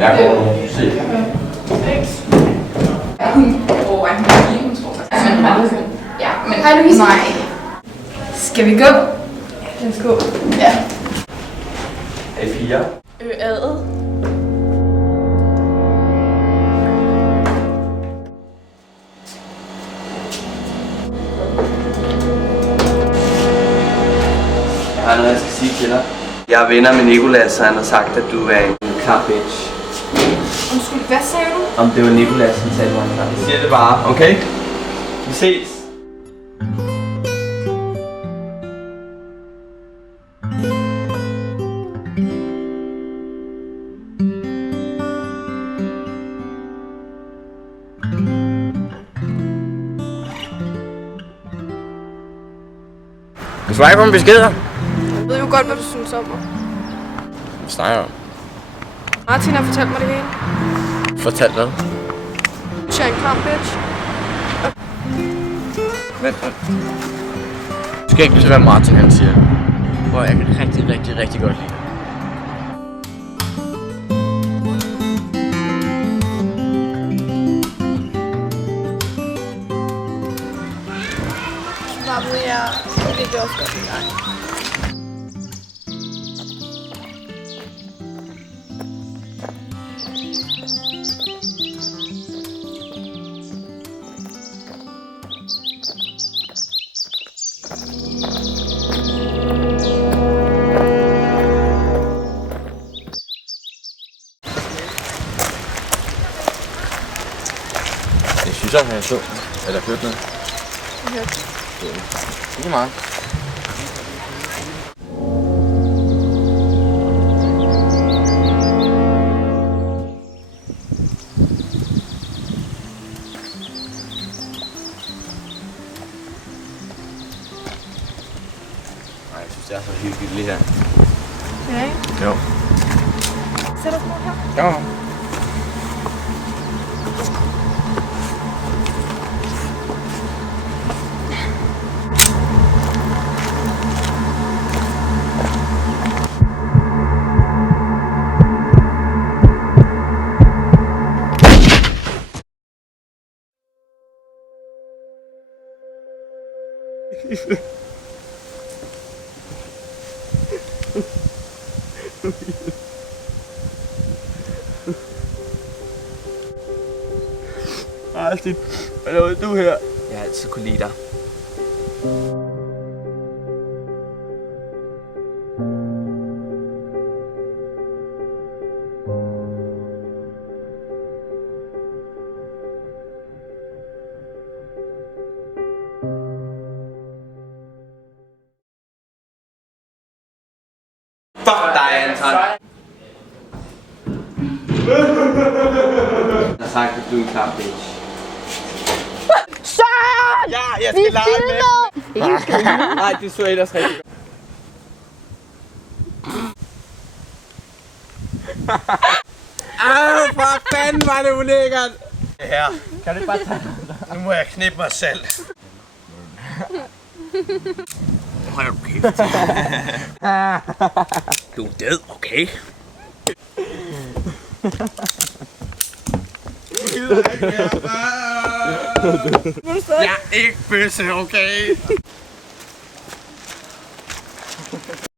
Jeg går nu. Se. Ja, men hej Louise. Nej. Skal vi gå? Lad os gå. Ja. A4. Ad. Jeg har noget, jeg skal sige til dig. Jeg er venner med Nicolas, og han har sagt, at du er en klar bitch. Undskyld, hvad sagde du? Om det var Nicolas, han sagde, du var en klar. Jeg siger det bare, okay? Vi ses. Du svarer på en beskeder. Jeg ved jo godt, hvad du synes om mig. Hvad snakker du om? Martin har fortalt mig det hele. Fortæl hvad? Du er en klam, bitch. Vent. Du skal ikke lytte, hvad Martin han siger. Hvor jeg kan rigtig godt lide. Bare ved jeg, det er også godt i gang. Jeg synes, at han er så. Eller købt noget. Okay. Ikke meget. Nej, jeg synes, det er så hyggeligt lige her. Ja, ikke? Jo. Sæt os her. Jo. Martin, hvad lavede du her? Jeg har altid kunne lide dig. Fuck dig, Anton. Jeg har sagt, at du er en klar bitch. Søren! Ja, jeg skal lege med. Nej, det så ellers rigtig godt. For fanden var det ulækkert. Her. Kan du bare tage det? Nu må jeg knippe mig selv. Hold nu kæft. Du er død, okay? Jeg er ikke bøsse, okay?